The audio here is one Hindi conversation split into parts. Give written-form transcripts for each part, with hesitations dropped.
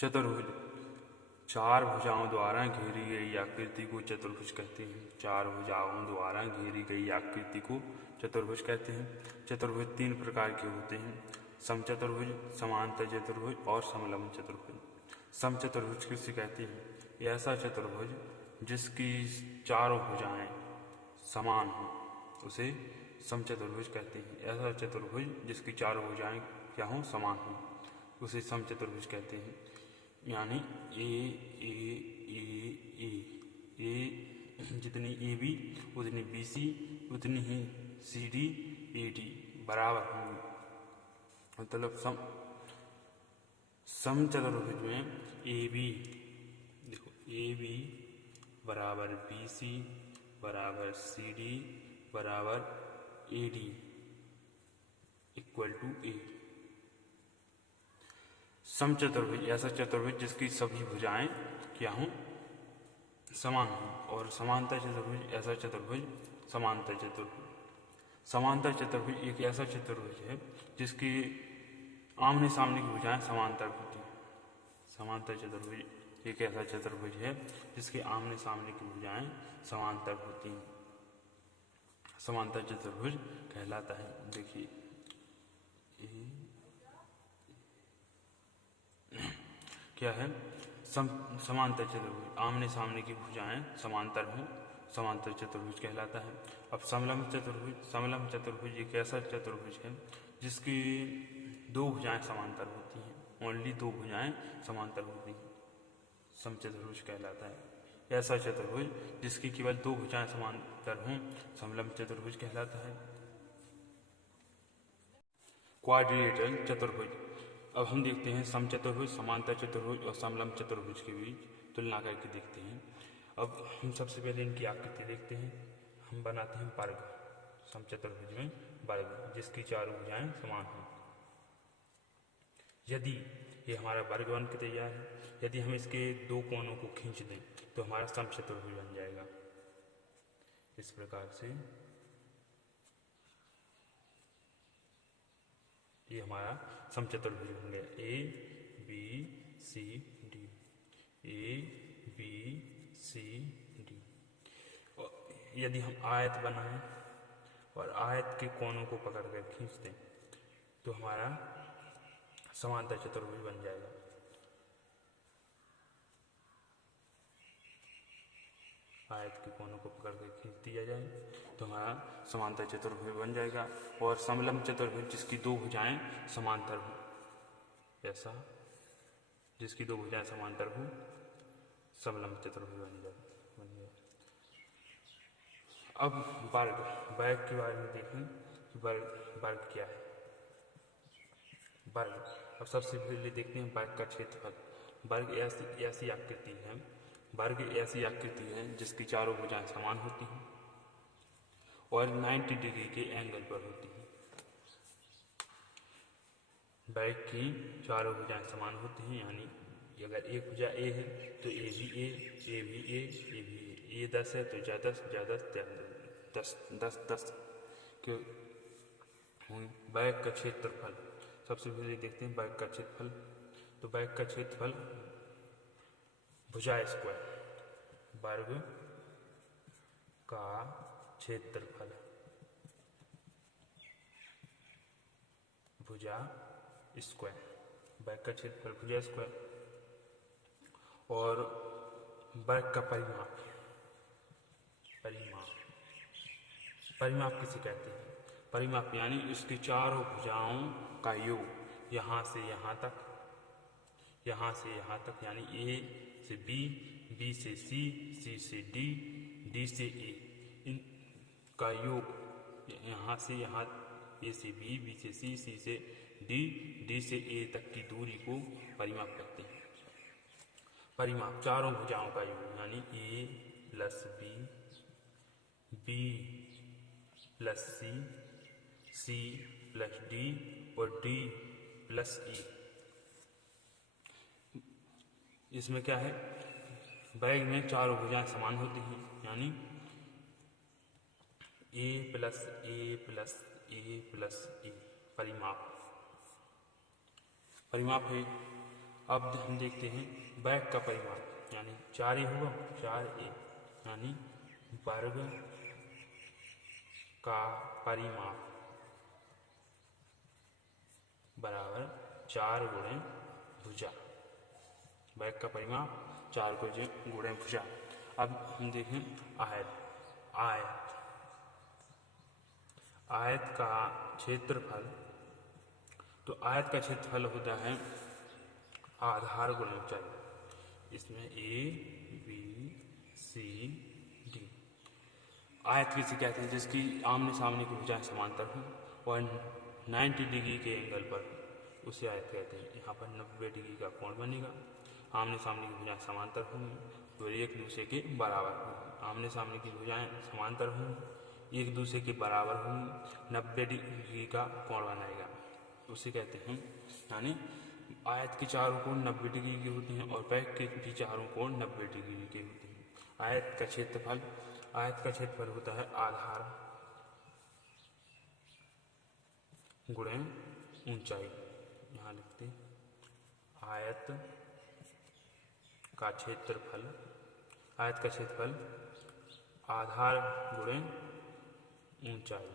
चतुर्भुज, चार भुजाओं द्वारा घेरी गई आकृति को चतुर्भुज कहते हैं। चार भुजाओं द्वारा घेरी गई आकृति को चतुर्भुज कहते हैं। चतुर्भुज तीन प्रकार के होते हैं, समचतुर्भुज, समांतर चतुर्भुज और समलंब चतुर्भुज। समचतुर्भुज किसे कहते हैं? ऐसा चतुर्भुज जिसकी चारों भुजाएं समान हों उसे समचतुर्भुज कहते हैं। ऐसा चतुर्भुज जिसकी चारों भुजाएं क्या हों? समान हों, उसे समचतुर्भुज कहते हैं। यानी ए जितनी ए बी उतनी बी सी उतनी ही सी डी ए डी बराबर होंगी। मतलब समचतुर्भुज में ए बी, देखो ए बी बराबर बी सी बराबर सी डी बराबर ए डी इक्वल टू ए। समचतुर्भुज ऐसा चतुर्भुज जिसकी सभी भुजाएं क्या हों? समान हों। और समांतर चतुर्भुज ऐसा चतुर्भुज समांतर चतुर्भुज। समांतर चतुर्भुज एक ऐसा चतुर्भुज है जिसकी आमने सामने की भुजाएं समांतर होती हैं। समांतर चतुर्भुज एक ऐसा चतुर्भुज है जिसके आमने सामने की भुजाएं समांतर होती हैं, समांतर चतुर्भुज कहलाता है। देखिए क्या है? समांतर चतुर्भुज आमने सामने की भुजाएं समांतर हों, समांतर चतुर्भुज कहलाता है। अब समलंब चतुर्भुज, समलंब चतुर्भुज एक ऐसा चतुर्भुज है जिसकी दो भुजाएं समांतर होती हैं, ओनली दो भुजाएं समांतर होती हैं, समचतुर्भुज कहलाता है। ऐसा चतुर्भुज जिसकी केवल दो भुजाएं समांतर हों समलंब चतुर्भुज कहलाता है। क्वाड्रिलेटरल चतुर्भुज। अब हम देखते हैं समचतुर्भुज, समांतर चतुर्भुज और समलंब चतुर्भुज के बीच तुलना करके देखते हैं। अब हम सबसे पहले इनकी आकृति देखते हैं। हम बनाते हैं वर्ग, समचतुर्भुज में वर्ग जिसकी चारों भुजाएं समान हों। यदि ये हमारा वर्ग बन के तैयार है, यदि हम इसके दो कोनों को खींच दें तो हमारा समचतुर्भुज बन जाएगा। इस प्रकार से ये हमारा समचतुर्भुज बन गया। A B C D, A B C D. और यदि हम आयत बनाएं और आयत के कोनों को पकड़कर खींच दें तो हमारा समांतर चतुर्भुज बन जाएगा। आयत के कोनों को पकड़कर खींच दिया जाए तो हमारा समांतर चतुर्भुज बन जाएगा। और समलंब चतुर्भुज जिसकी दो भुजाएं समांतर हो, ऐसा जिसकी दो भुजाएं समांतर हो समलंब चतुर्भुज बन जाएगा। अब वर्ग के बारे में देखें कि वर्ग क्या है। वर्ग, अब सबसे पहले देखते हैं वर्ग का क्षेत्रफल। वर्ग ऐसी आकृति है, वर्ग ऐसी आकृति है जिसकी चारों भुजाएं समान होती हैं और 90 डिग्री के एंगल पर होती हैं। वर्ग की चारों भुजाएं समान होती हैं, यानी अगर एक भुजा ए है तो ए भी ए, ए भी ए, ए भी ए। ए 10 है तो जा 10, जा 10, 10, 10, 10 के वर्ग का क्षेत्रफल। सबसे पहले देखते हैं वर्ग का क्षेत्रफल। तो वर्ग का क्षेत्रफल भुजा स्क्वायर, वर्ग का क्षेत्रफल भुजा स्क्वायर, वर्ग का क्षेत्रफल भुजा स्क्वायर। और वर्ग का परिमाप, परिमाप किसे कहते हैं? परिमाप यानी इसकी चारों भुजाओं का योग, यहाँ से यहाँ तक, यहाँ से यहाँ तक, यानी ए से बी, बी से सी, सी से डी, डी से ए, इन का योग यहाँ से यहाँ, ए से बी, बी से सी, सी से डी, डी से ए तक की दूरी को परिमाप कहते हैं। परिमाप चारों भुजाओं का योग, यानी ए plus B, B plus C, C plus D और डी प्लस ई। इसमें क्या है? वर्ग में चारों भुजाएं समान होती हैं, यानी ए plus A plus A plus A. परिमाप है अब हम देखते हैं बैक का परिमाप, यानी 4a होगा, 4a यानी वर्ग का परिमाप बराबर 4 गुणे भुजा। बैक का परिमाप 4 गुणे भुजा। अब हम देखें आयत। आयत का क्षेत्रफल, तो आयत का क्षेत्रफल होता है आधार गुणे ऊंचाई। इसमें ए बी सी डी। आयत किसे कहते हैं? जिसकी आमने सामने की भुजाएं समांतर हों और 90 डिग्री के एंगल पर, उसे आयत कहते हैं। यहाँ पर 90 डिग्री का कोण बनेगा, आमने सामने की भुजाएं समांतर होंगी तो एक दूसरे के बराबर होंगी। आमने सामने की भुजाएं समांतर होंगी, एक दूसरे के बराबर होंगी, 90 डिग्री का कोण बनाएगा, उसे कहते हैं। यानी आयत के चारों कोण 90 डिग्री के होते हैं और बैक के भी चारों कोण 90 डिग्री के होते हैं। आयत का क्षेत्रफल होता है आधार गुणे ऊंचाई। यहाँ लिखते हैं आयत का क्षेत्रफल आधार गुणे ऊंचाई।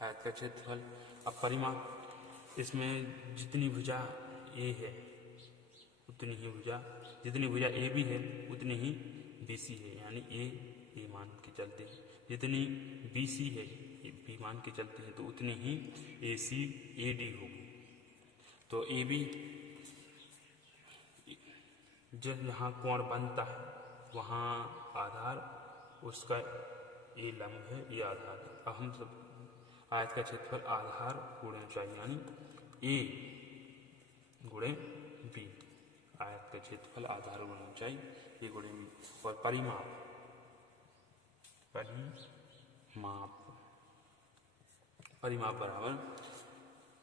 आयत का क्षेत्रफल। अब परिमाप, इसमें जितनी भुजा ए है उतनी ही भुजा, जितनी भुजा ए बी है उतनी ही बी सी है, यानी ए मान के चलते हैं। जितनी बी सी है बी मान के चलते हैं तो उतनी ही ए सी ए डी होगी। तो ए बी जब यहाँ कोण बनता है वहाँ आधार, उसका ए लंब है, ये आधार है। अब हम सब आयत का क्षेत्रफल आधार गुणे ऊंचाई, यानी ए गुणे बी। आयत का क्षेत्रफल आधार गुणे ऊंचाई, ए गुणे बी। और परिमाप बराबर,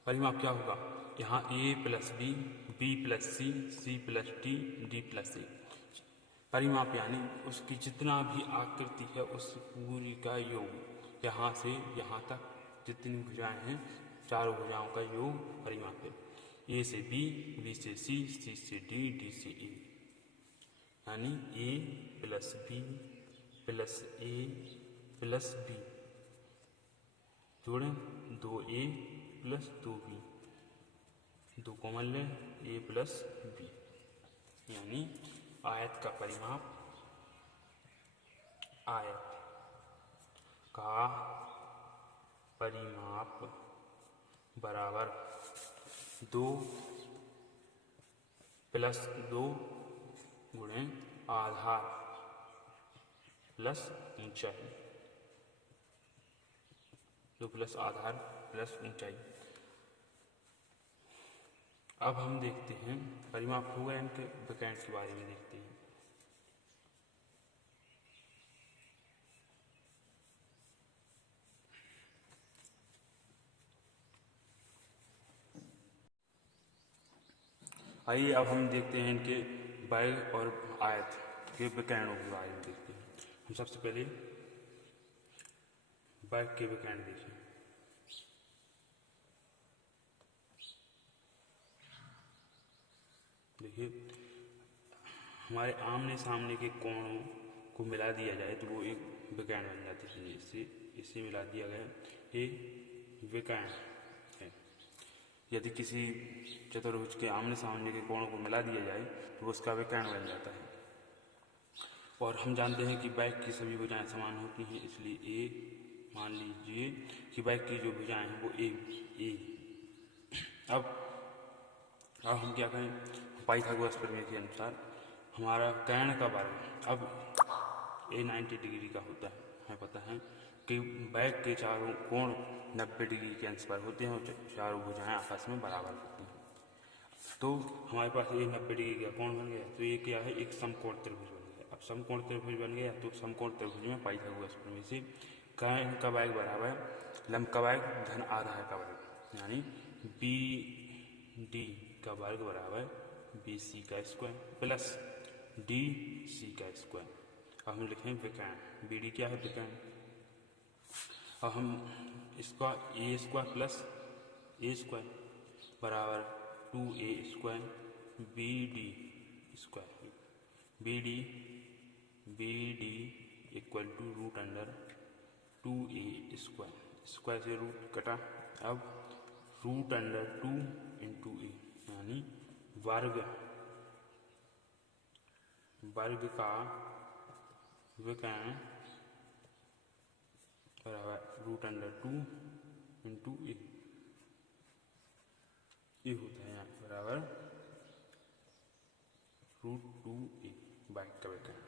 परिमाप क्या होगा? यहाँ A plus B, B plus C, C plus D, D plus A. परिमाप यानी उसकी जितना भी आकृति है उस पूरी का योग। यहाँ से यहाँ तक जितनी भुजाएं हैं, चारों भुजाओं का योग परिमाप है। ए से बी, बी से सी, सी से डी, डी से ए। यानी ए प्लस बी प्लस ए प्लस बी जोड़ें 2a प्लस 2b, 2 कॉमन लें, a प्लस b। यानी आयत का परिमाप बराबर 2 प्लस 2 गुणे आधार प्लस ऊंचाई। 2 प्लस आधार प्लस ऊंचाई। अब हम देखते हैं परिमाप हो गए, इनके विकर्ण के बारे में देखते हैं। आइए अब हम देखते हैं इनके बैग और आयत के विकर्णों के बारे में देखते हैं। हम सबसे पहले बैग के विकर्ण देखें। देखिए, हमारे आमने सामने के कोणों को मिला दिया जाए तो वो एक विकर्ण बन जाती है। इससे मिला दिया गया ये विकर्ण है। यदि किसी चतुर्भुज के आमने सामने के कोणों को मिला दिया जाए तो उसका विकर्ण बन जाता है। और हम जानते हैं कि बैक की सभी भुजाएं समान होती हैं, इसलिए ए मान लीजिए कि बैक की जो भुजाएं हैं वो ए। अब हम क्या करें? पाइथागोरस प्रमेय के अनुसार हमारा कर्ण का वर्ग, अब ए 90 डिग्री का होता है। हमें पता है कि बैक के चारों कोण 90 डिग्री के अंश पर होते हैं और चारों भुजाएं आपस में बराबर होती हैं। तो हमारे पास ये 90 डिग्री का कोण बन गया, तो ये क्या है? एक समकोण त्रिभुज बन गया। अब समकोण त्रिभुज बन गया तो समकोण त्रिभुज में पाइथागोरस प्रमेय से कर्ण का वर्ग बराबर लंब का वर्ग धन आधार का वर्ग, यानी बी डी का वर्ग बराबर बी सी का स्क्वायर प्लस डी सी का स्क्वायर। अब हम लिखें विकर्ण, बी डी क्या है? विकर्ण। अब हम इसका A square plus A square बराबर 2a square B D square B D equal to root under 2a square. Square से रूट कटा, अब रूट अंडर 2 इंटू ए यानी वर्ग का विकर्ण बराबर रूट अंडर 2 इंटू ए होता है यहाँ बराबर रूट 2a बाई का विकर्ण।